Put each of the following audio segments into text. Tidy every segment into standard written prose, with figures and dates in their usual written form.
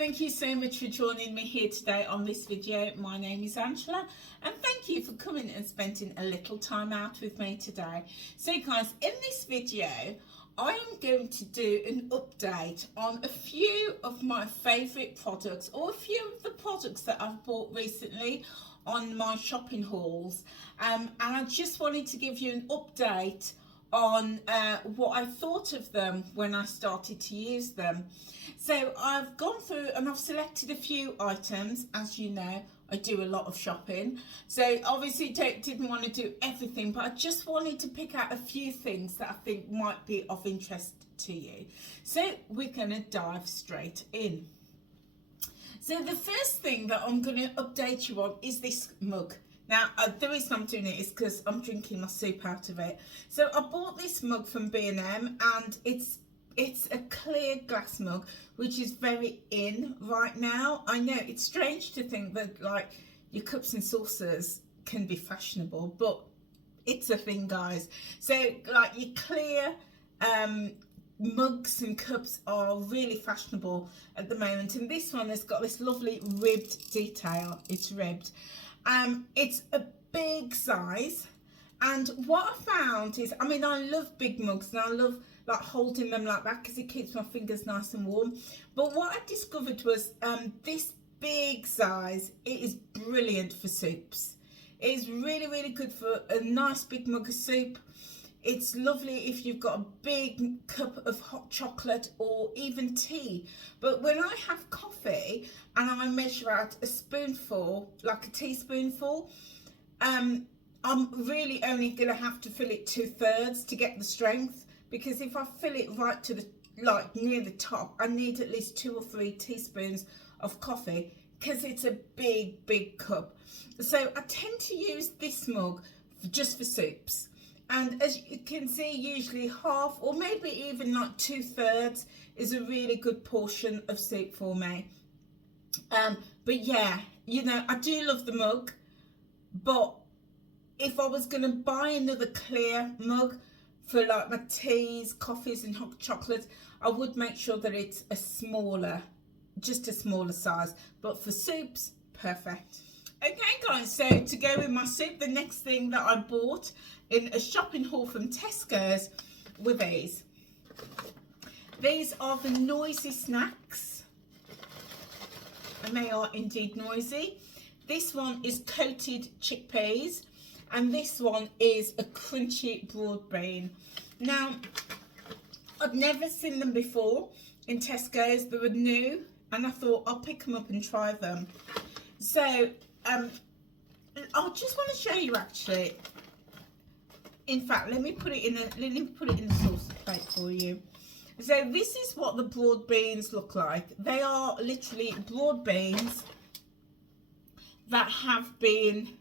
thank you so much for joining me here today on this video. My name is Angela and thank you for coming and spending a little time out with me today. So guys, in this video I am going to do an update on a few of my favourite products, or a few of the products that I've bought recently on my shopping hauls, and I just wanted to give you an update on what I thought of them when I started to use them. So I've gone through and I've selected a few items. As you know, I do a lot of shopping, so obviously didn't want to do everything, but I just wanted to pick out a few things that I think might be of interest to you. So we're going to dive straight in. So the first thing that I'm going to update you on is this mug. Now, the reason I'm doing it is because I'm drinking my soup out of it. So I bought this mug from B&M, and it's a clear glass mug, which is very in right now. I know it's strange to think that like your cups and saucers can be fashionable, but it's a thing, guys. So like your clear mugs and cups are really fashionable at the moment, and this one has got this lovely ribbed detail. It's ribbed. It's a big size, and what I found is, I mean, I love big mugs and I love like holding them like that because it keeps my fingers nice and warm. But what I discovered was this big size, it is brilliant for soups. It is really good for a nice big mug of soup. It's lovely if you've got a big cup of hot chocolate or even tea. But when I have coffee and I measure out a spoonful, like a teaspoonful, I'm really only going to have to fill it 2/3 to get the strength, because if I fill it right to the, like near the top, I need at least 2 or 3 teaspoons of coffee because it's a big cup. So I tend to use this mug just for soups. And as you can see, usually half or maybe even like 2/3 is a really good portion of soup for me. But yeah, you know, I do love the mug, but if I was going to buy another clear mug for like my teas, coffees and hot chocolates, I would make sure that it's a smaller, just a smaller size. But for soups, perfect. Okay guys, so to go with my soup, the next thing that I bought in a shopping haul from Tesco's were these. These are the noisy snacks, and they are indeed noisy. This one is coated chickpeas, and this one is a crunchy broad bean. Now, I've never seen them before in Tesco's. They were new, and I thought I'll pick them up and try them. So I just want to show you actually. In fact, let me put it in the sauce plate for you. So this is what the broad beans look like. They are literally broad beans that have been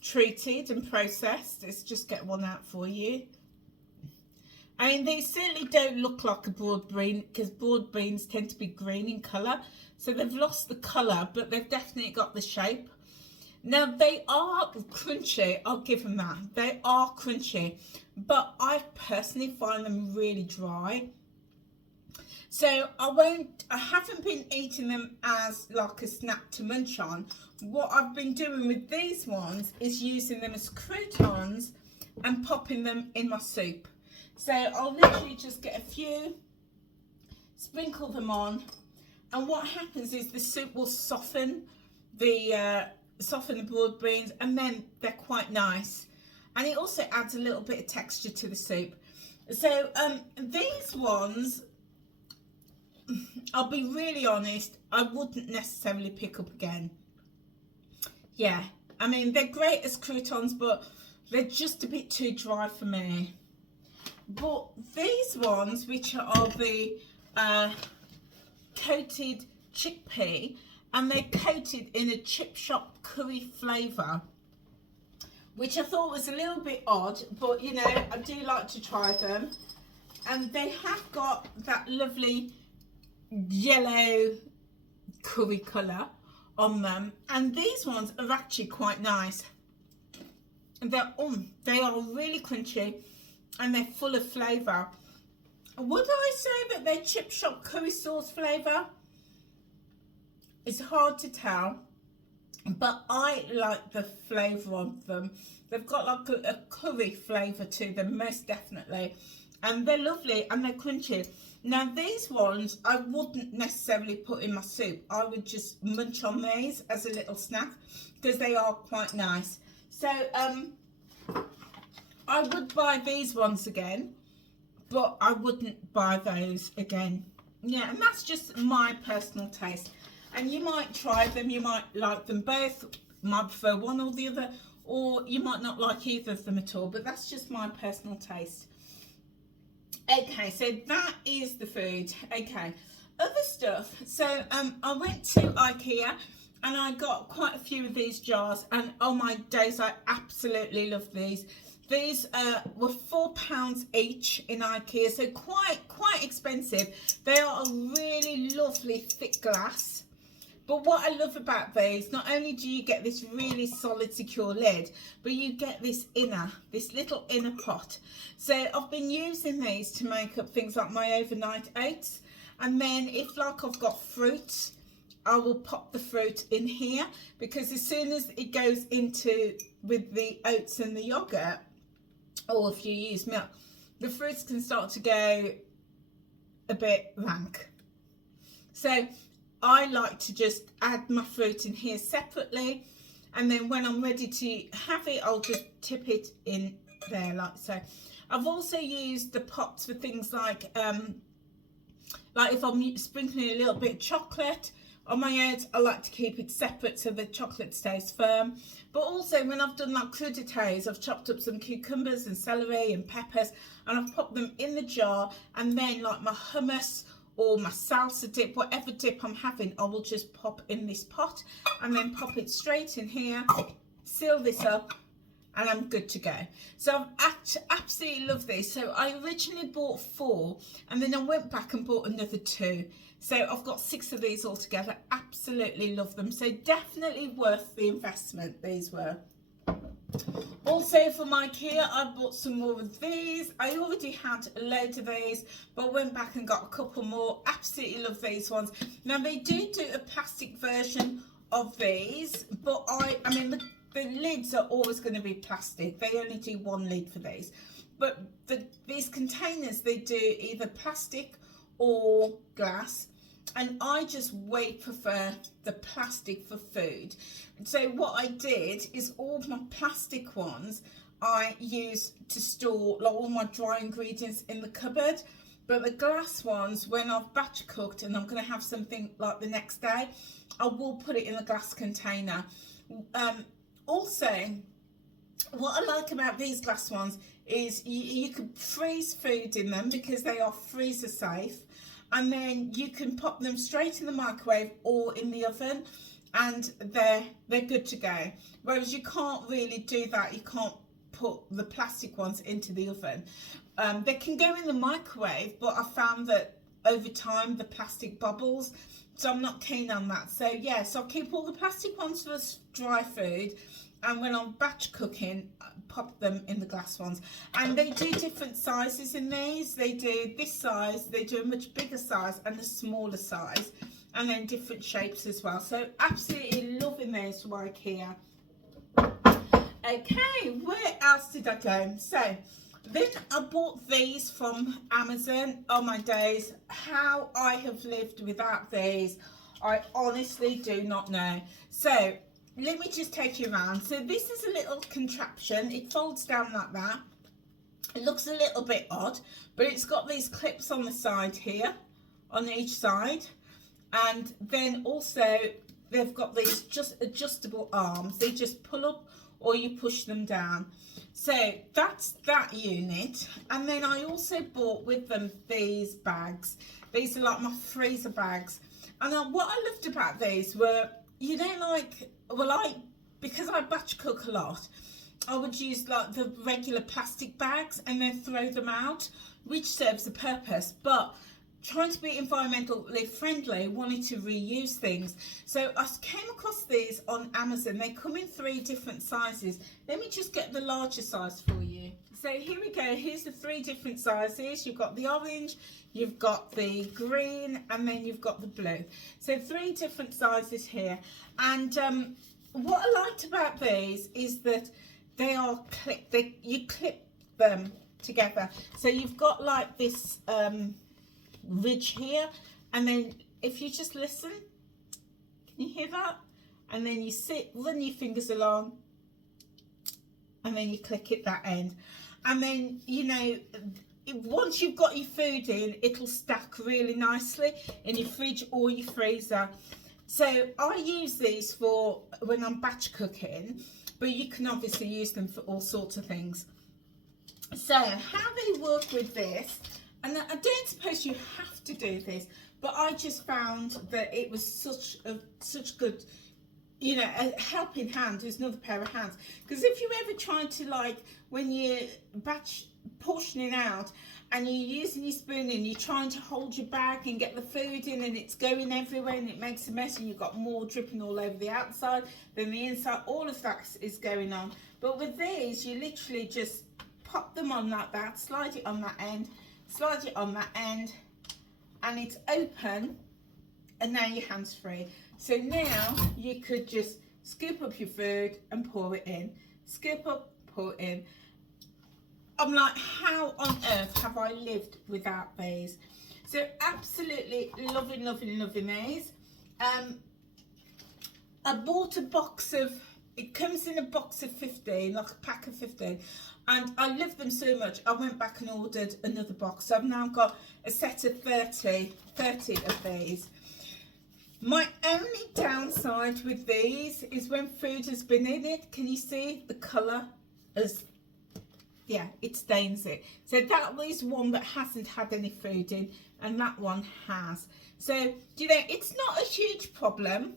treated and processed. Let's just get one out for you. I mean, they certainly don't look like a broad bean, because broad beans tend to be green in colour. So they've lost the colour, but they've definitely got the shape. Now, they are crunchy, I'll give them that. They are crunchy, but I personally find them really dry. So I haven't been eating them as like a snack to munch on. What I've been doing with these ones is using them as croutons and popping them in my soup. So I'll literally just get a few, sprinkle them on, and what happens is the soup will soften the broad beans, and then they're quite nice, and it also adds a little bit of texture to the soup. So these ones, I'll be really honest, I wouldn't necessarily pick up again. Yeah, I mean, they're great as croutons, but they're just a bit too dry for me. But these ones, which are the coated chickpea, and they're coated in a chip shop curry flavour, which I thought was a little bit odd, but you know, I do like to try them. And they have got that lovely yellow curry colour on them, and these ones are actually quite nice. And they are really crunchy, and they're full of flavour. Would I say that they're chip shop curry sauce flavour? It's hard to tell, but I like the flavour of them. They've got like a curry flavour to them, most definitely. And they're lovely and they're crunchy. Now these ones I wouldn't necessarily put in my soup. I would just munch on these as a little snack because they are quite nice. So I would buy these ones again, but I wouldn't buy those again. Yeah, and that's just my personal taste. And you might try them, you might like them both, might prefer one or the other, or you might not like either of them at all, but that's just my personal taste. Okay, so that is the food. Okay, other stuff. So I went to IKEA and I got quite a few of these jars, and oh my days, I absolutely love these. These were £4 each in IKEA, so quite expensive. They are a really lovely thick glass. But what I love about these, not only do you get this really solid, secure lid, but you get this little inner pot. So I've been using these to make up things like my overnight oats. And then if like I've got fruit, I will pop the fruit in here, because as soon as it goes into with the oats and the yogurt, or if you use milk, the fruits can start to go a bit rank. So I like to just add my fruit in here separately, and then when I'm ready to have it, I'll just tip it in there like so. I've also used the pots for things like if I'm sprinkling a little bit of chocolate on my oats, I like to keep it separate so the chocolate stays firm. But also when I've done like crudités, I've chopped up some cucumbers and celery and peppers, and I've popped them in the jar, and then like my hummus or my salsa dip, whatever dip I'm having, I will just pop in this pot and then pop it straight in here, seal this up, and I'm good to go. So I've absolutely love this. So I originally bought 4, and then I went back and bought another 2. So I've got 6 of these altogether. Absolutely love them. So definitely worth the investment, these were. Also from IKEA, I bought some more of these. I already had a load of these, but went back and got a couple more. Absolutely love these ones. Now they do a plastic version of these, but I mean the lids are always going to be plastic. They only do 1 lid for these. But these containers, they do either plastic or glass. And I just way prefer the plastic for food. So what I did is all my plastic ones I use to store like all my dry ingredients in the cupboard. But the glass ones, when I've batch cooked and I'm going to have something like the next day, I will put it in a glass container. Also, what I like about these glass ones is you can freeze food in them because they are freezer safe, and then you can pop them straight in the microwave or in the oven, and they're good to go. Whereas you can't really do that. You can't put the plastic ones into the oven. They can go in the microwave, but I found that over time the plastic bubbles, so I'm not keen on that. So yes, I'll keep all the plastic ones for dry food, and when I'm batch cooking, pop them in the glass ones. And they do different sizes in these. They do this size, they do a much bigger size and a smaller size, and then different shapes as well. So absolutely loving those from IKEA. Okay, where else did I go? So then I bought these from Amazon. Oh my days, how I have lived without these, I honestly do not know. So let me just take you around. So this is a little contraption. It folds down like that. It looks a little bit odd, but it's got these clips on the side here, on each side. And then also they've got these just adjustable arms. They just pull up or you push them down. So that's that unit. And then I also bought with them these bags. These are like my freezer bags. And what I loved about these were, you know, like, well, because I batch cook a lot, I would use like the regular plastic bags and then throw them out, which serves a purpose. But trying to be environmentally friendly, wanted to reuse things. So I came across these on Amazon. They come in 3 different sizes. Let me just get the larger size for you. So here we go. Here's the 3 different sizes. You've got the orange, you've got the green, and then you've got the blue. So 3 different sizes here. And what I liked about these is that they are you clip them together. So you've got like this ridge here, and then if you just listen, can you hear that? And then you run your fingers along, and then you click it that end, and then, you know, once you've got your food in, it'll stack really nicely in your fridge or your freezer. So I use these for when I'm batch cooking, but you can obviously use them for all sorts of things. So how they work with this, and I don't suppose you have to do this, but I just found that it was such good, you know, a helping hand is another pair of hands. Because if you ever try to, like, when you're batch portioning out and you're using your spoon and you're trying to hold your bag and get the food in, and it's going everywhere and it makes a mess, and you've got more dripping all over the outside than the inside, all of that is going on. But with these, you literally just pop them on like that, slide it on that end, slide it on that end, and it's open, and now your hand's free. So now you could just scoop up your food and pour it in, scoop up, pour it in. I'm like, how on earth have I lived without these? So absolutely loving these. I bought a box of, it comes in a box of 15, like a pack of 15, and I love them so much I went back and ordered another box. So I've now got a set of 30 of these. My only downside with these is when food has been in it, can you see the colour? Yeah, it stains it. So that was one that hasn't had any food in, and that one has. So, you know, it's not a huge problem.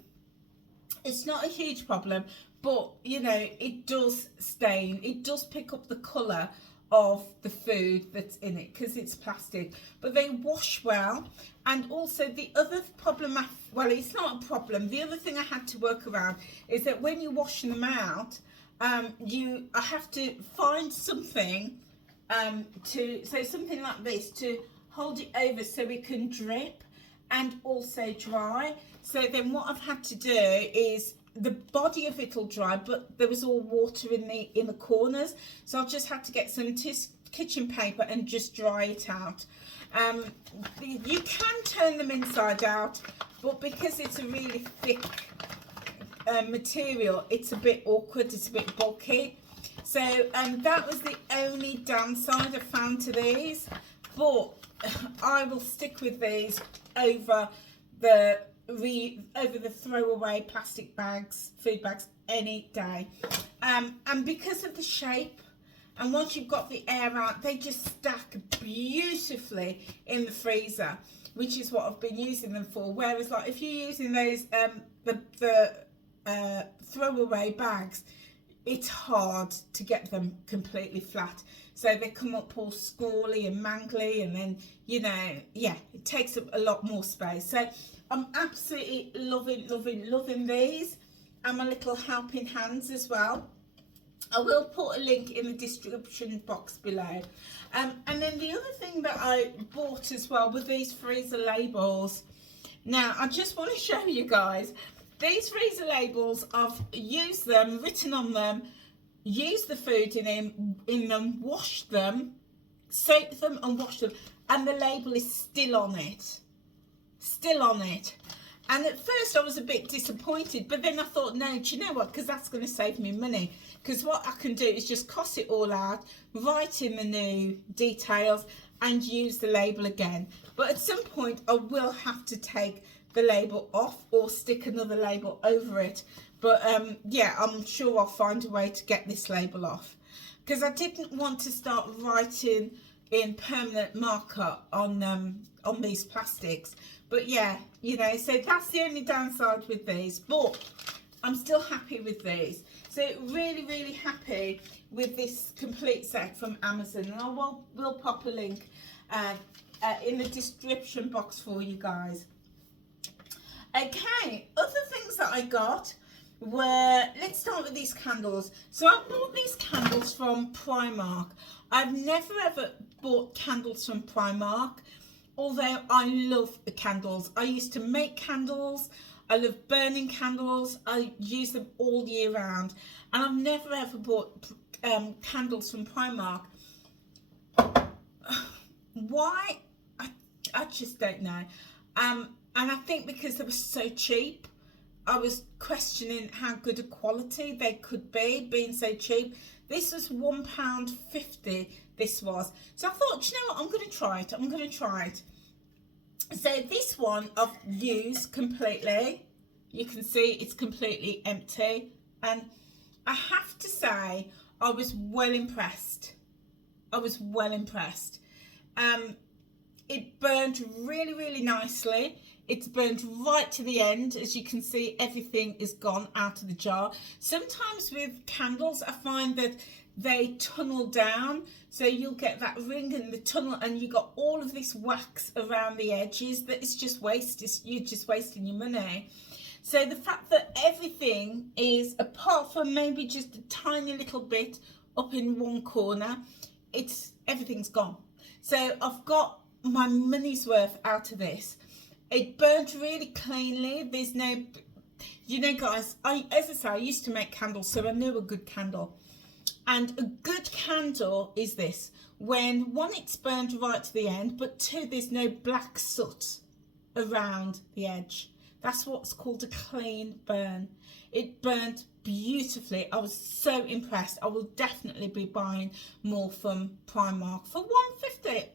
It's not a huge problem, but, you know, it does stain. It does pick up the colour of the food that's in it because it's plastic. But they wash well. And also the other problem, well, it's not a problem. The other thing I had to work around is that when you're washing them out, I have to find something so something like this to hold it over so it can drip and also dry. So then what I've had to do is the body of it will dry, but there was all water in the corners, so I've just had to get some kitchen paper and just dry it out. You can turn them inside out, but because it's a really thick material, it's a bit awkward, it's a bit bulky. So that was the only downside I found to these, but I will stick with these over the throwaway plastic bags, food bags, any day. And because of the shape, and once you've got the air out, they just stack beautifully in the freezer, which is what I've been using them for. Whereas, like, if you're using those the throwaway bags, it's hard to get them completely flat, so they come up all scrawly and mangly, and then, you know, yeah, it takes up a lot more space. So I'm absolutely loving these, and my little helping hands as well. I will put a link in the description box below. And then the other thing that I bought as well were these freezer labels. Now I just want to show you guys these freezer labels. I've used them, written on them, used the food in them, washed them, soaked them and washed them, and the label is still on it. And at first I was a bit disappointed, but then I thought, no, do you know what, because that's going to save me money, because what I can do is just cross it all out, write in the new details and use the label again. But at some point I will have to take the label off or stick another label over it. But yeah, I'm sure I'll find a way to get this label off, because I didn't want to start writing in permanent marker on these plastics. But yeah, you know, so that's the only downside with these, but I'm still happy with these. So really happy with this complete set from Amazon, and I will pop a link in the description box for you guys. Okay, other things that I got were, let's start with these candles. So I bought these candles from Primark. I've never ever bought candles from Primark, although I love the candles. I used to make candles. I love burning candles. I use them all year round, and I've never ever bought candles from Primark. Why? I just don't know. And I think because they were so cheap, I was questioning how good a quality they could be, being so cheap. This was £1.50, this was. So I thought, you know what, I'm going to try it. I'm going to try it. So this one I've used completely. You can see it's completely empty. And I have to say, I was well impressed. I was well impressed. It burned really, really nicely. It's burned right to the end. As you can see, everything is gone out of the jar. Sometimes with candles, I find that they tunnel down. So you'll get that ring in the tunnel and you got all of this wax around the edges that is just waste. You're just wasting your money. So the fact that everything is, apart from maybe just a tiny little bit up in one corner, everything's gone. So I've got my money's worth out of this. It burnt really cleanly. There's no, you know, guys, as I say, I used to make candles, so I knew a good candle. And a good candle is this: when one, it's burned right to the end, but two, there's no black soot around the edge. That's what's called a clean burn. It burnt beautifully. I was so impressed. I will definitely be buying more from Primark for £1.50.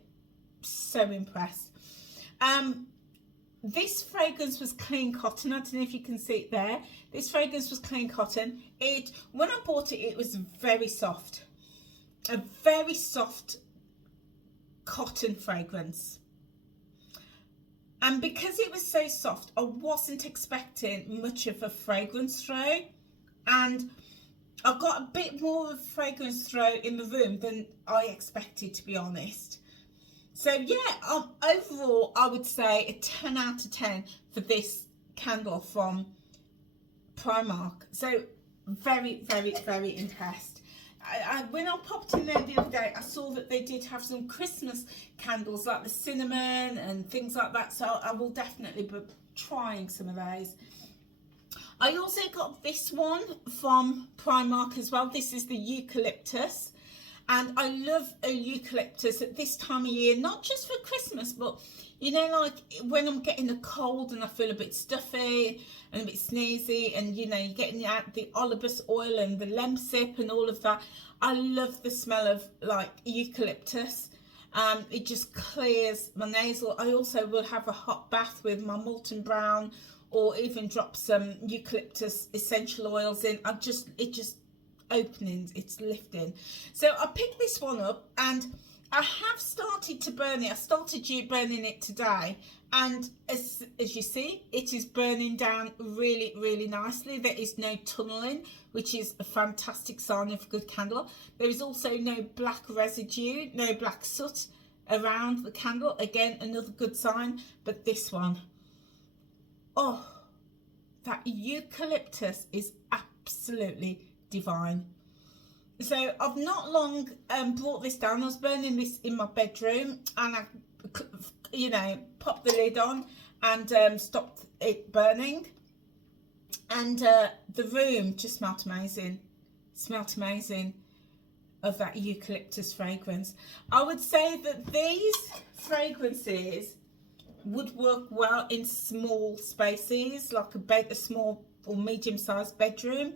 So impressed. This fragrance was clean cotton. I don't know if you can see it there. This fragrance was clean cotton. When I bought it, it was very soft. A very soft cotton fragrance. And because it was so soft, I wasn't expecting much of a fragrance throw. And I got a bit more of a fragrance throw in the room than I expected, to be honest. So yeah, overall, I would say a 10 out of 10 for this candle from Primark. So very, very, very impressed. When I popped in there the other day, I saw that they did have some Christmas candles like the cinnamon and things like that. So I will definitely be trying some of those. I also got this one from Primark as well. This is the eucalyptus. And I love a eucalyptus at this time of year, not just for Christmas, but, you know, like when I'm getting a cold and I feel a bit stuffy and a bit sneezy, and, you know, you're getting the olibus oil and the lemsip and all of that. I love the smell of, like, eucalyptus. It just clears my nasal. I also will have a hot bath with my Molten Brown, or even drop some eucalyptus essential oils in. It just opening, it's lifting. So I picked this one up and I have started to burn it. I started burning it today, and as you see, it is burning down really, really nicely. There is no tunneling, which is a fantastic sign of a good candle. There is also no black residue, no black soot around the candle. Again, another good sign. But this one, oh, that eucalyptus is absolutely divine. So I've not long brought this down. I was burning this in my bedroom, and I, you know, popped the lid on and stopped it burning, and the room just smelled amazing. Smelled amazing of that eucalyptus fragrance. I would say that these fragrances would work well in small spaces, like a small or medium-sized bedroom.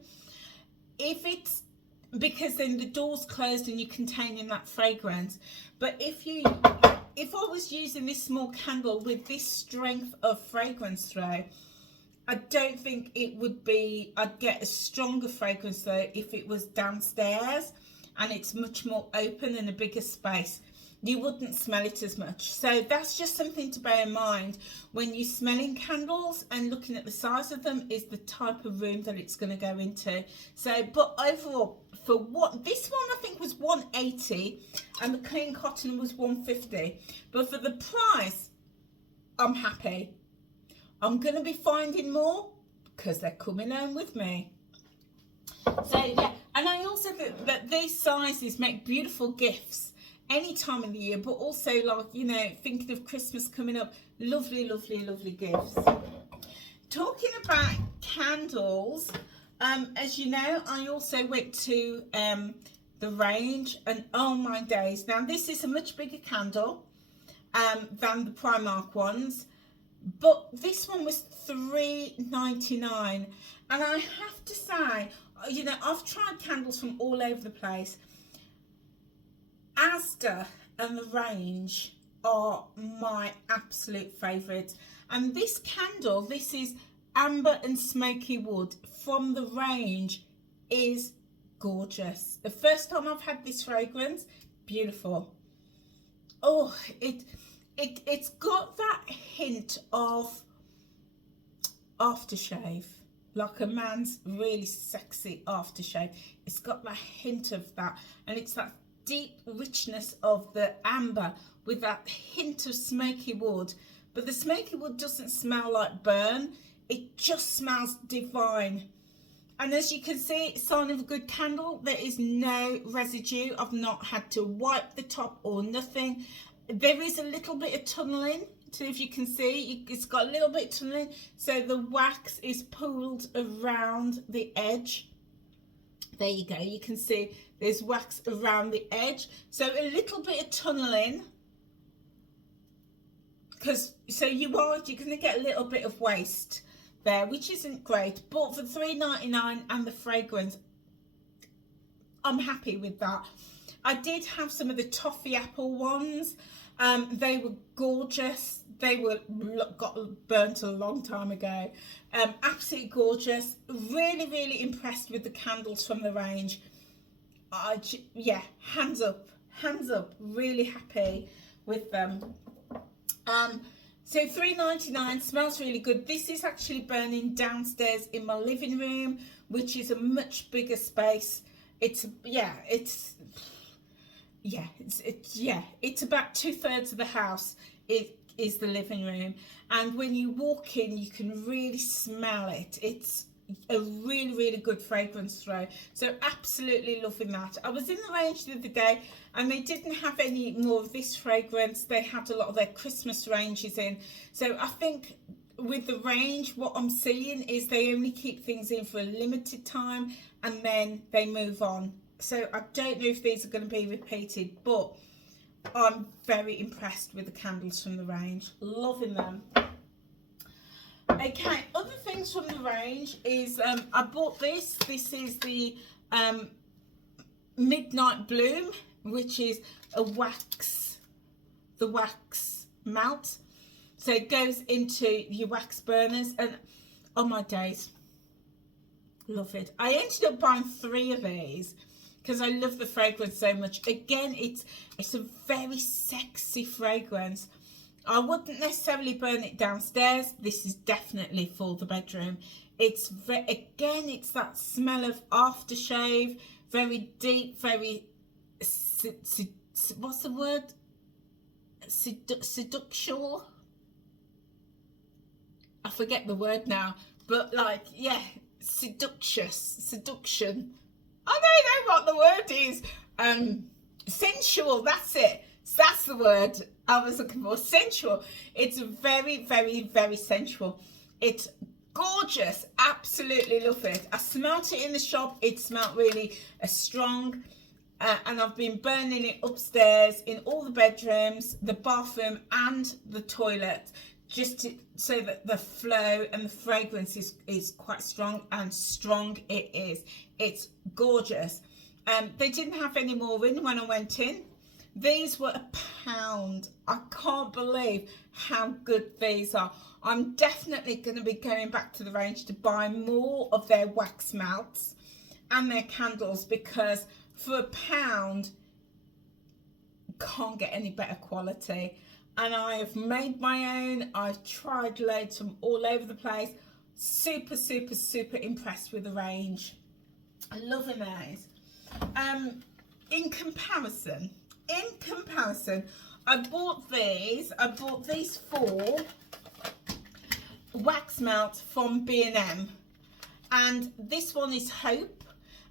Because then the door's closed and you're containing that fragrance. But if I was using this small candle with this strength of fragrance throw, I don't think it would be, I'd get a stronger fragrance though if it was downstairs and it's much more open and a bigger space. you wouldn't smell it as much. So that's just something to bear in mind when you're smelling candles and looking at the size of them, is the type of room that it's going to go into. So, but overall, for what this one I think was 180 and the clean cotton was 150, but for the price I'm happy. I'm going to be finding more because they're coming home with me. So yeah, and I also think that these sizes make beautiful gifts any time of the year, but also, like, you know, thinking of Christmas coming up, lovely, lovely, lovely gifts. Talking about candles, as you know, I also went to the range, and oh my days, now this is a much bigger candle than the Primark ones, but this one was $3.99, and I have to say, you know, I've tried candles from all over the place. Asda and the range are my absolute favourites, and this candle, this is amber and smoky wood from the range, is gorgeous. The first time I've had this fragrance, beautiful. Oh, it's got that hint of aftershave, like a man's really sexy aftershave. It's got that hint of that, and it's that deep richness of the amber with that hint of smoky wood, but the smoky wood doesn't smell like burn, it just smells divine. And as you can see, sign of a good candle, there is no residue. I've not had to wipe the top or nothing. There is a little bit of tunneling, so if you can see, it's got a little bit of tunneling, so the wax is pulled around the edge. There you go, you can see there's wax around the edge, so a little bit of tunneling, because you're going to get a little bit of waste there, which isn't great, but for $3.99 and the fragrance, I'm happy with that. I did have some of the toffee apple ones. They were gorgeous. They got burnt a long time ago. Absolutely gorgeous. Really, really impressed with the candles from the range. Yeah, hands up, really happy with them. So $3.99, smells really good. This is actually burning downstairs in my living room, which is a much bigger space. It's about 2/3 of the house is the living room, and when you walk in you can really smell it. It's a really, really good fragrance throw, so absolutely loving that. I was in the range the other day and they didn't have any more of this fragrance. They had a lot of their Christmas ranges in, so I think with the range what I'm seeing is they only keep things in for a limited time and then they move on. So I don't know if these are going to be repeated, but I'm very impressed with the candles from the range, loving them. Okay, other things from the range is I bought this. This is the Midnight Bloom, which is a wax, the wax melt. So it goes into your wax burners, and oh my days, love it. I ended up buying 3 of these because I love the fragrance so much. Again, it's a very sexy fragrance. I wouldn't necessarily burn it downstairs. This is definitely for the bedroom. It's again, it's that smell of aftershave, very deep, very what's the word? Seductual. I forget the word now, but like, yeah, seduction. I don't know what the word is. Sensual. That's it. That's the word I was looking for. Sensual. It's very, very, very sensual. It's gorgeous. Absolutely love it. I smelt it in the shop. It smelled really strong. And I've been burning it upstairs in all the bedrooms, the bathroom and the toilet, just so that the flow and the fragrance is quite strong, and strong it is. It's gorgeous. They didn't have any more in when I went in. These were £1. I can't believe how good these are. I'm definitely going to be going back to the range to buy more of their wax melts and their candles, because for £1, can't get any better quality. And I have made my own. I've tried loads from all over the place. Super, super, super impressed with the range. I love those. In comparison, I bought these 4 wax melts from B&M, and this one is Hope,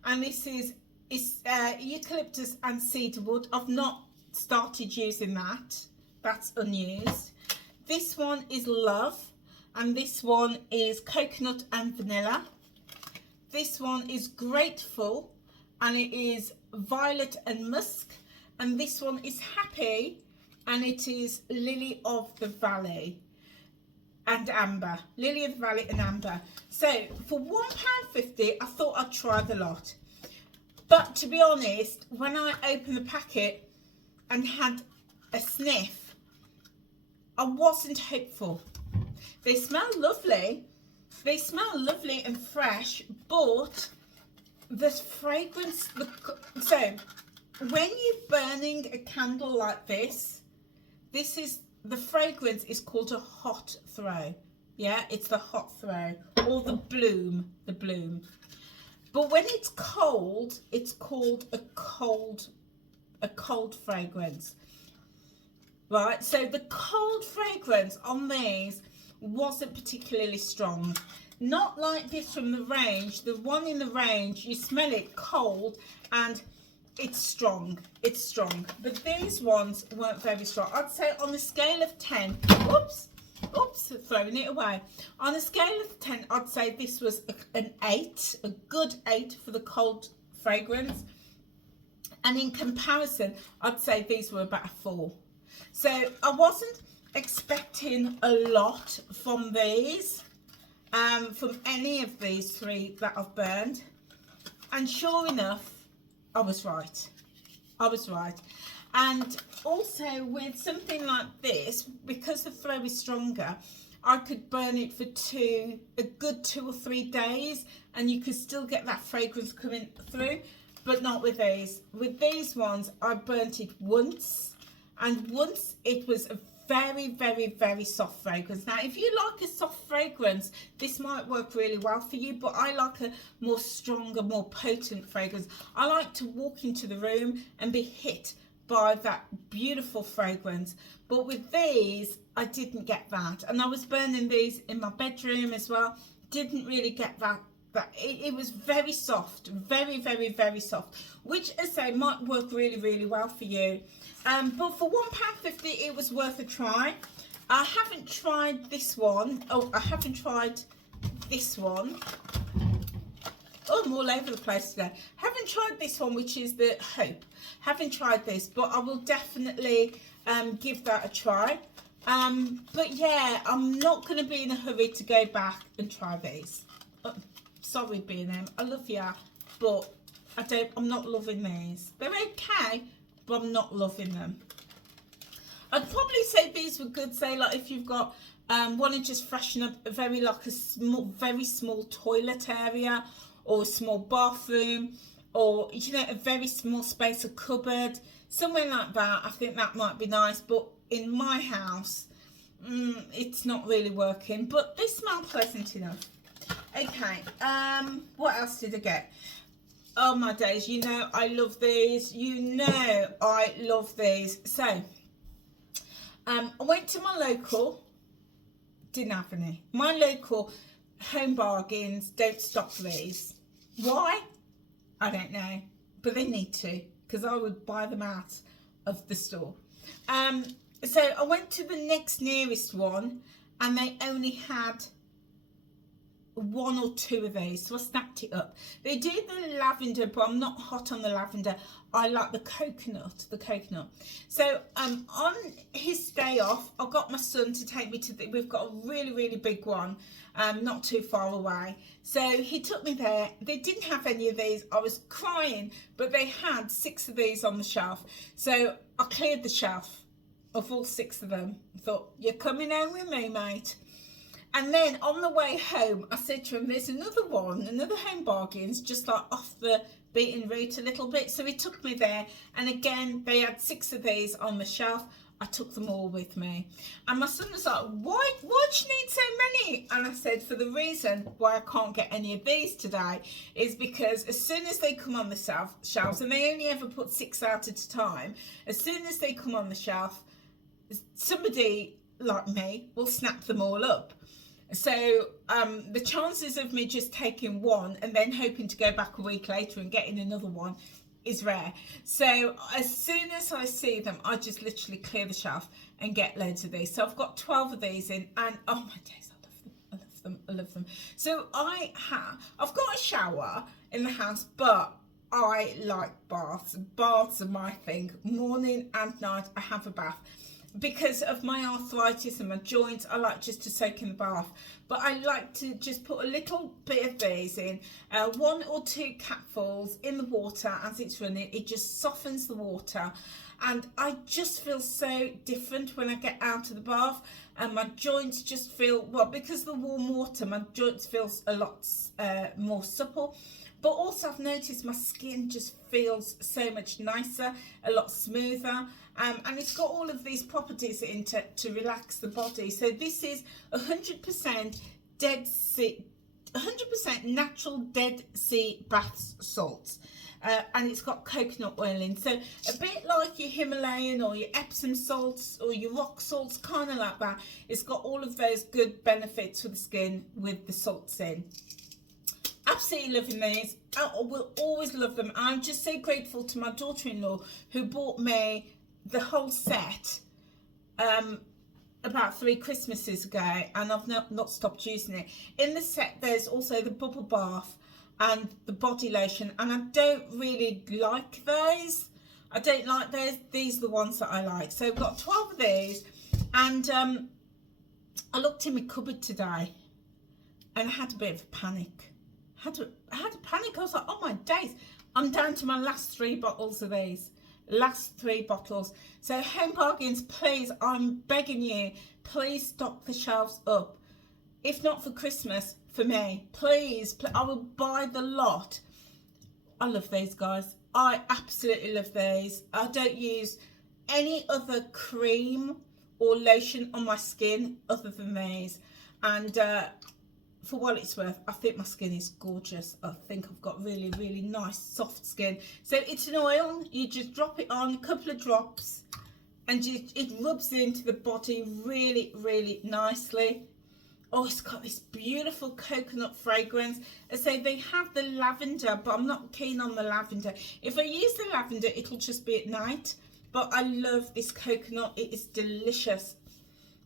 and this is eucalyptus and cedarwood. I've not started using that. That's unused. This one is Love, and this one is coconut and vanilla. This one is Grateful, and it is violet and musk. And this one is Happy, and it is Lily of the Valley and Amber. Lily of the Valley and Amber. So for £1.50, I thought I'd try the lot. But to be honest, when I opened the packet and had a sniff, I wasn't hopeful. They smell lovely. They smell lovely and fresh, but the fragrance, so when you're burning a candle like this, the fragrance is called a hot throw. Yeah, it's the hot throw, or the bloom. But when it's called a cold fragrance. Right, so the cold fragrance on these wasn't particularly strong. Not like this from the range. The one in the range, you smell it cold and it's strong. It's strong. But these ones weren't very strong. I'd say on a scale of 10, oops, throwing it away. On a scale of 10, I'd say this was an 8, a good 8 for the cold fragrance. And in comparison, I'd say these were about a 4. So I wasn't expecting a lot from these, from any of these 3 that I've burned. And sure enough, I was right. And also with something like this, because the throw is stronger, I could burn it for a good 2 or 3 days, and you could still get that fragrance coming through, but not with these. With these ones, I burnt it once, and once it was a very, very, very soft fragrance. Now, if you like a soft fragrance, this might work really well for you, but I like a more stronger, more potent fragrance. I like to walk into the room and be hit by that beautiful fragrance. But with these, I didn't get that. And I was burning these in my bedroom as well. Didn't really get that. It was very soft, very, very, very soft, which, as I say, might work really, really well for you. But for £1.50, it was worth a try. I haven't tried this one. Oh, I haven't tried this one. Oh, I'm all over the place today. Haven't tried this one, which is the Hope. Haven't tried this, but I will definitely give that a try. But yeah, I'm not going to be in a hurry to go back and try these. Sorry, B&M, I love you, but I'm not loving these. They're okay, but I'm not loving them. I'd probably say these were good, say like if you've got want to just freshen up a very small toilet area, or a small bathroom, or a very small space, a cupboard, somewhere like that. I think that might be nice, but in my house, it's not really working. But they smell pleasant enough. Okay, what else did I get? Oh my days, I love these. I love these. So, I went to my local, didn't have any. My local Home Bargains don't stock these. Why? I don't know, but they need to, because I would buy them out of the store. So I went to the next nearest one, and they only had 1 or 2 of these, so I snapped it up. They do the lavender, but I'm not hot on the lavender. I like the coconut. So on his day off, I got my son to take me to we've got a really, really big one, not too far away. So he took me there. They didn't have any of these. I was crying, but they had 6 of these on the shelf. So I cleared the shelf of all 6 of them. I thought, you're coming home with me, mate. And then on the way home, I said to him, there's another one, another Home Bargains, just like off the beaten root a little bit. So he took me there, and again they had 6 of these on the shelf. I took them all with me, and my son was like, why do you need so many? And I said, for the reason why I can't get any of these today is because as soon as they come on the shelves, and they only ever put 6 out at a time, as soon as they come on the shelf, somebody like me will snap them all up. So the chances of me just taking one and then hoping to go back a week later and getting another one is rare. So as soon as I see them, I just literally clear the shelf and get loads of these. So I've got 12 of these in, and oh my days, I love them. So I've got a shower in the house, but I like baths. Baths are my thing. Morning and night I have a bath. Because of my arthritis and my joints, I like just to soak in the bath. But I like to just put a little bit of these in, 1 or 2 capfuls in the water as it's running. It just softens the water, and I just feel so different when I get out of the bath, and my joints just feel, well, because of the warm water, my joints feels a lot more supple. But also I've noticed my skin just feels so much nicer, a lot smoother, and it's got all of these properties in to relax the body. So this is 100% Dead Sea, 100% natural Dead Sea bath salts. And it's got coconut oil in, so a bit like your Himalayan or your Epsom salts or your rock salts, kind of like that. It's got all of those good benefits for the skin with the salts in. Absolutely loving these. I will always love them. I'm just so grateful to my daughter-in-law who bought me the whole set about 3 Christmases ago, and I've not stopped using it. In the set there's also the bubble bath and the body lotion, and I don't really like those. I don't like those. These are the ones that I like. So I've got 12 of these, and I looked in my cupboard today and I had a bit of a panic. I had a panic. I was like, oh my days, I'm down to my last 3 bottles of these. Last 3 bottles. So Home Bargains, please, I'm begging you, please stock the shelves up. If not for Christmas, for me, please, I will buy the lot. I love these, guys. I absolutely love these. I don't use any other cream or lotion on my skin other than these, and for what it's worth, I think my skin is gorgeous. I think I've got really, really nice soft skin. So it's an oil, you just drop it on, a couple of drops, and it rubs into the body really, really nicely. Oh, it's got this beautiful coconut fragrance. So they have the lavender, but I'm not keen on the lavender. If I use the lavender, it'll just be at night. But I love this coconut. It is delicious.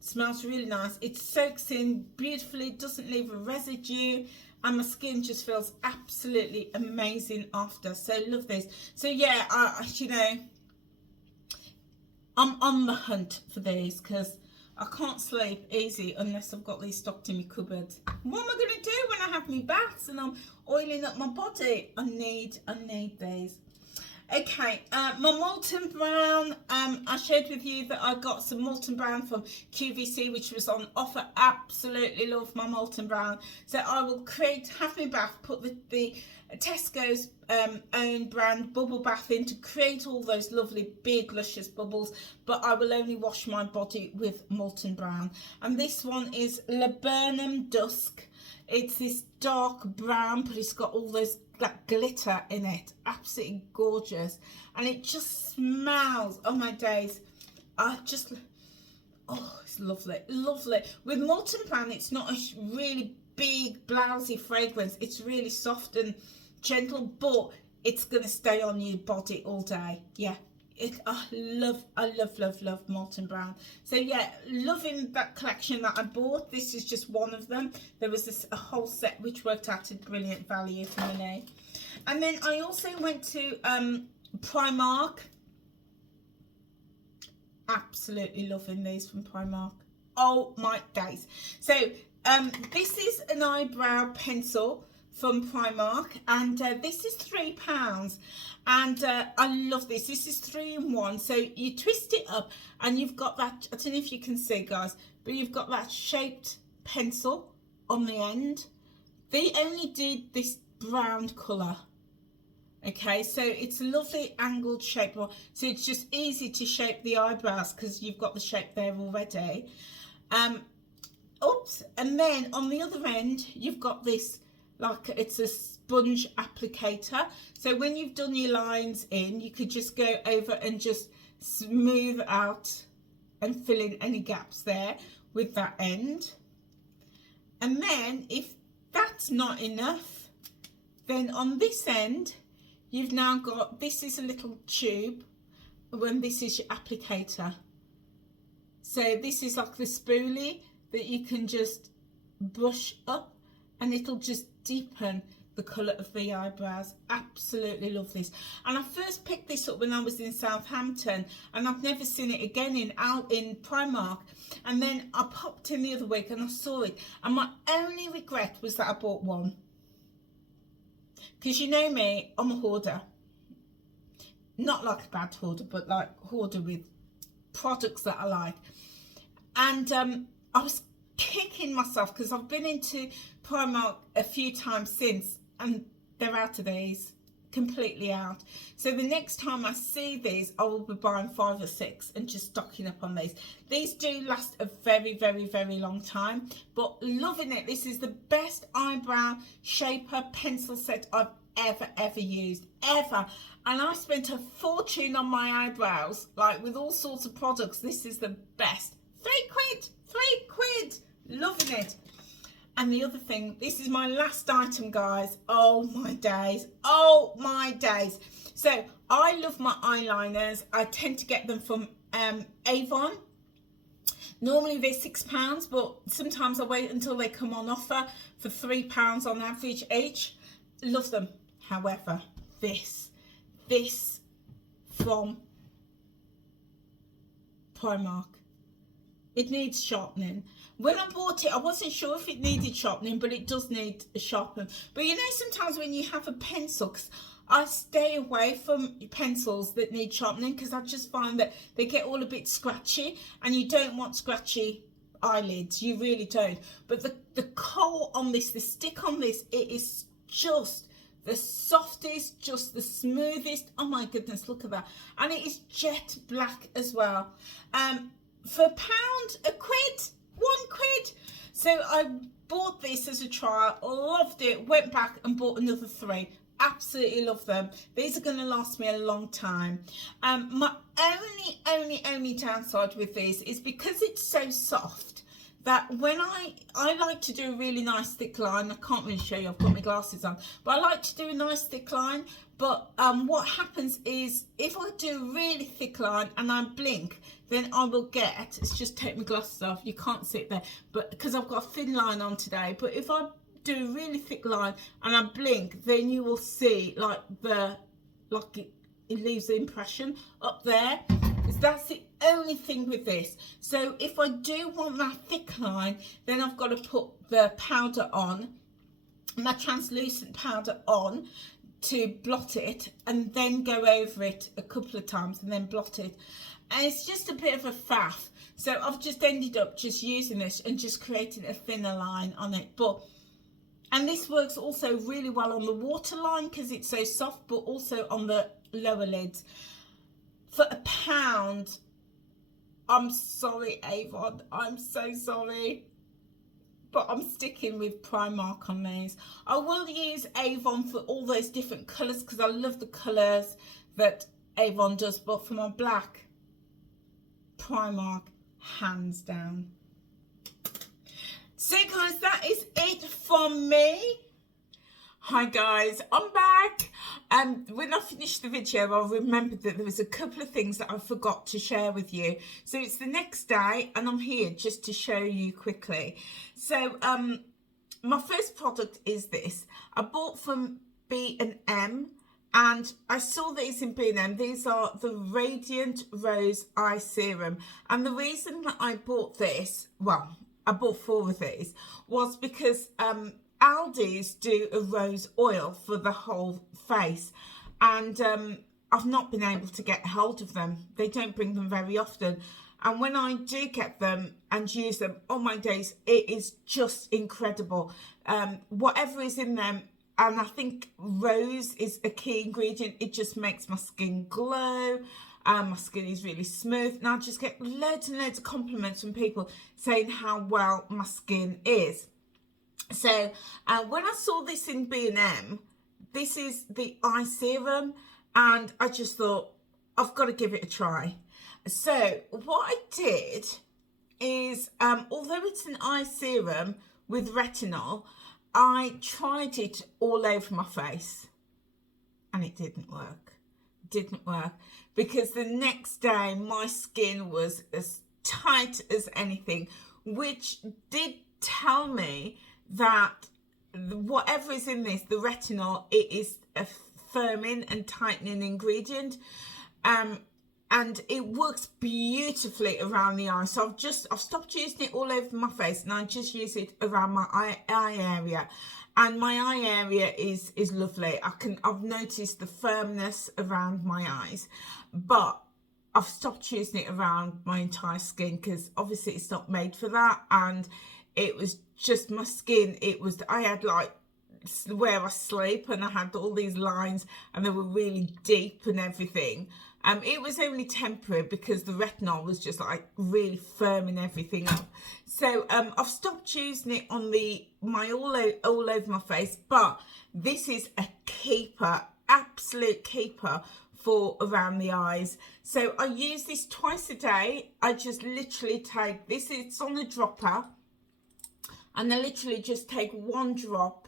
Smells really nice. It soaks in beautifully, doesn't leave a residue, and my skin just feels absolutely amazing after. So love this. So yeah, you know, I'm on the hunt for these because I can't sleep easy unless I've got these stocked in my cupboard. What am I going to do when I have my baths and I'm oiling up my body? I need these. Okay, my Molten Brown, I shared with you that I got some Molten Brown from QVC, which was on offer. Absolutely love my Molten Brown. So I will have my bath, put the Tesco's own brand bubble bath in to create all those lovely big luscious bubbles, but I will only wash my body with Molten Brown. And this one is Laburnum Dusk. It's this dark brown, but it's got all that glitter in it. Absolutely gorgeous. And it just smells, oh my days. Oh, it's lovely, lovely. With Molten Brown, it's not a really big, blousy fragrance. It's really soft and gentle, but it's going to stay on your body all day. Yeah. I love Molten Brown. So yeah, loving that collection that I bought. This is just one of them. There was a whole set which worked out at brilliant value for money. And then I also went to Primark. Absolutely loving these from Primark. Oh my days. So this is an eyebrow pencil from Primark, and this is £3, and I love this. This is 3 in 1, so you twist it up and you've got that, I don't know if you can see, guys, but you've got that shaped pencil on the end. They only did this brown colour, Okay, so it's a lovely angled shape, so it's just easy to shape the eyebrows because you've got the shape there already. Oops, and then on the other end you've got this, like, it's a sponge applicator, so when you've done your lines in, you could just go over and just smooth out and fill in any gaps there with that end. And then if that's not enough, then on this end you've now got, this is a little tube, when this is your applicator. So this is like the spoolie that you can just brush up and it'll just deepen the colour of the eyebrows. Absolutely love this. And I first picked this up when I was in Southampton, and I've never seen it again in Primark. And then I popped in the other week and I saw it, and my only regret was that I bought one. Because you know me, I'm a hoarder. Not like a bad hoarder, but like hoarder with products that I like. And I was kicking myself because I've been into Primark a few times since, and they're out of these, completely out. So the next time I see these, I will be buying 5 or 6 and just stocking up on these. These do last a very, very, very long time, but loving it. This is the best eyebrow shaper pencil set I've ever used, ever. And I spent a fortune on my eyebrows, like with all sorts of products. This is the best. 3 quid, 3 quid, loving it. And the other thing, this is my last item, guys. Oh my days, oh my days. So I love my eyeliners. I tend to get them from Avon. Normally they're £6, but sometimes I wait until they come on offer for £3 on average each. Love them. However, this from Primark, it needs sharpening. When I bought it, I wasn't sure if it needed sharpening, but it does need a sharpen. But you know, sometimes when you have a pencil, 'cause I stay away from pencils that need sharpening because I just find that they get all a bit scratchy, and you don't want scratchy eyelids, you really don't. But the kohl on this, the stick on this, it is just the softest, just the smoothest. Oh my goodness, look at that. And it is jet black as well. For £1, a quid, 1 quid. So I bought this as a trial, loved it, went back and bought another 3. Absolutely love them. These are going to last me a long time. My only downside with these is because it's so soft, that when I like to do a really nice thick line. I can't really show you, I've got my glasses on, but I like to do a nice thick line. But what happens is, if I do a really thick line and I blink, then I will get, let's just take my glasses off, you can't see it there, but because I've got a thin line on today. But if I do a really thick line and I blink, then you will see like it leaves the impression up there. That's the only thing with this. So if I do want that thick line, then I've got to put the powder on, my translucent powder on, to blot it, and then go over it a couple of times and then blot it. And it's just a bit of a faff. So I've just ended up just using this and just creating a thinner line on it. And this works also really well on the waterline because it's so soft, but also on the lower lids. For £1, I'm sorry, Avon, I'm so sorry, but I'm sticking with Primark on these. I will use Avon for all those different colours because I love the colours that Avon does, but for my black, Primark, hands down. So guys, that is it from me. Hi guys, I'm back. When I finished the video, I remembered that there was a couple of things that I forgot to share with you. So it's the next day and I'm here just to show you quickly. So my first product is this. I bought from B&M, and I saw these in B&M. These are the Radiant Rose Eye Serum. And the reason that I bought this, well, I bought 4 of these, was because Aldi's do a rose oil for the whole face, and I've not been able to get hold of them. They don't bring them very often, and when I do get them and use them, oh my days, it is just incredible. Whatever is in them I think rose is a key ingredient. It just makes my skin glow. My skin is really smooth. And I just get loads and loads of compliments from people saying how well my skin is. So when I saw this in B&M, this is the eye serum, and I just thought, I've got to give it a try. So what I did is, although it's an eye serum with retinol, I tried it all over my face and it didn't work. Didn't work, because the next day my skin was as tight as anything, which did tell me that whatever is in this, the retinol, it is a firming and tightening ingredient, and it works beautifully around the eye. So I've stopped using it all over my face, and I just use it around my eye area, and my eye area is lovely. I've noticed the firmness around my eyes, but I've stopped using it around my entire skin because obviously it's not made for that. And it was just my skin. I had like where I sleep, and I had all these lines, and they were really deep and everything. It was only temporary because the retinol was just like really firming everything up. So I've stopped using it on my all over my face, but this is a keeper, absolute keeper for around the eyes. So I use this twice a day. I just literally take this, it's on a dropper, and I literally just take one drop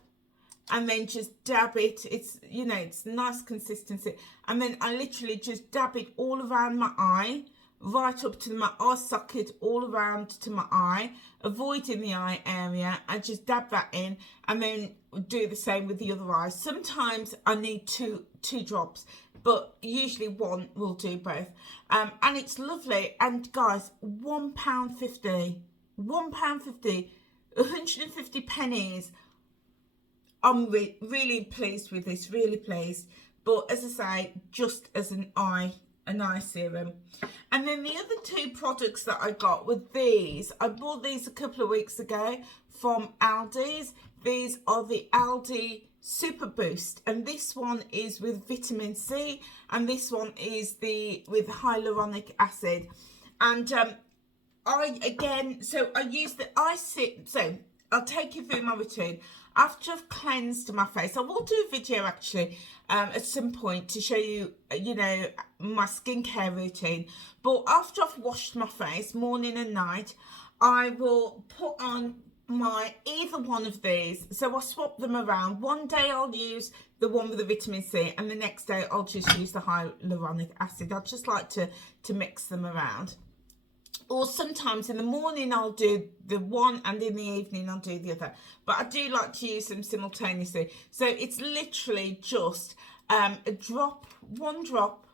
and then just dab it. It's, you know, it's nice consistency, and then I literally just dab it all around my eye, right up to my eye socket, all around to my eye, avoiding the eye area. I just dab that in, and then do the same with the other eye. Sometimes I need two drops, but usually one will do both. And it's lovely. And guys, £1.50, £1.50, 150 pennies. I'm really pleased with this, really pleased. But as I say, just as an eye serum. And then the other two products that I got were these. I bought these a couple of weeks ago from Aldi's. These are the Aldi Super Boost, and this one is with vitamin C, and this one is with hyaluronic acid. And I use the so I'll take you through my routine. After I've cleansed my face, I will do a video actually at some point to show you, you know, my skincare routine. But after I've washed my face, morning and night, I will put on either one of these. So I swap them around. One day I'll use the one with the vitamin C, and the next day I'll just use the hyaluronic acid. I just like to mix them around. Or sometimes in the morning I'll do the one, and in the evening I'll do the other. But I do like to use them simultaneously. So it's literally just one drop,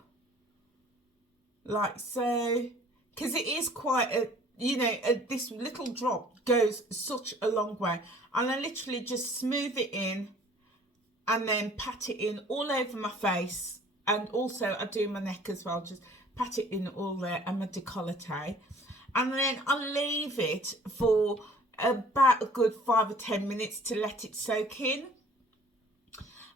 like so, because it is quite a, you know, this little drop goes such a long way. And I literally just smooth it in, and then pat it in all over my face. And also I do my neck as well, just pat it in all there, and my décolleté. And then I'll leave it for about a good 5 or 10 minutes to let it soak in.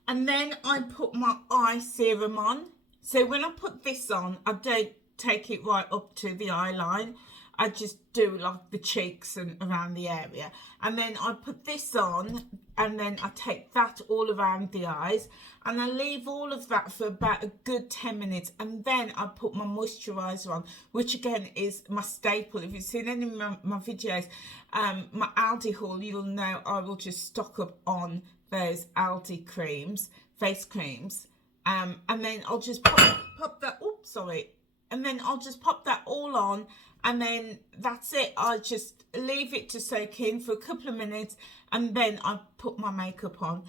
And then I put my eye serum on. So when I put this on, I don't take it right up to the eye line. I just do like the cheeks and around the area. And then I put this on, and then I take that all around the eyes, and I leave all of that for about a good 10 minutes. And then I put my moisturiser on, which again is my staple. If you've seen any of my videos, my Aldi haul, you'll know I will just stock up on those Aldi creams, face creams. And then I'll just pop that, oops, sorry. And then I'll just pop that all on, and then that's it. I just leave it to soak in for a couple of minutes, and then I put my makeup on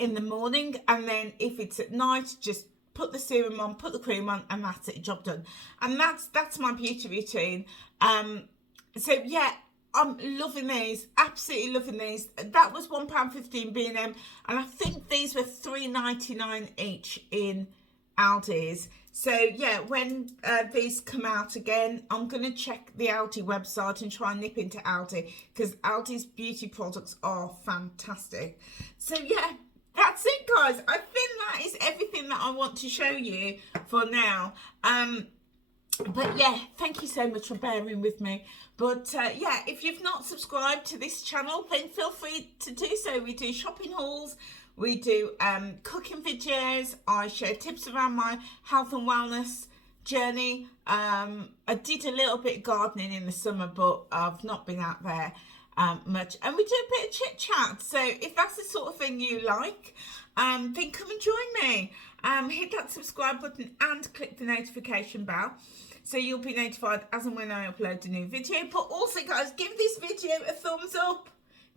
in the morning. And then if it's at night, just put the serum on, put the cream on, and that's it, job done. And that's my beauty routine. So yeah, I'm loving these, absolutely loving these. That was £1.50 in B&M, and I think these were £3.99 each in Aldi's. So yeah, when these come out again, I'm going to check the Aldi website and try and nip into Aldi, because Aldi's beauty products are fantastic. So yeah, that's it, guys. I think that is everything that I want to show you for now. But yeah, thank you so much for bearing with me. But yeah, if you've not subscribed to this channel, then feel free to do so. We do shopping hauls, we do cooking videos, I share tips around my health and wellness journey. I did a little bit of gardening in the summer, but I've not been out there much. And we do a bit of chit chat. So if that's the sort of thing you like, then come and join me. Hit that subscribe button and click the notification bell, so you'll be notified as and when I upload a new video. But also, guys, give this video a thumbs up.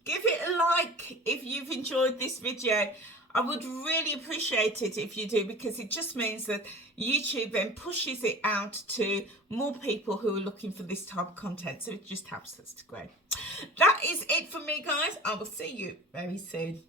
Give it a like if you've enjoyed this video. I would really appreciate it if you do, because it just means that YouTube then pushes it out to more people who are looking for this type of content. So it just helps us to grow. That is it for me, guys. I will see you very soon.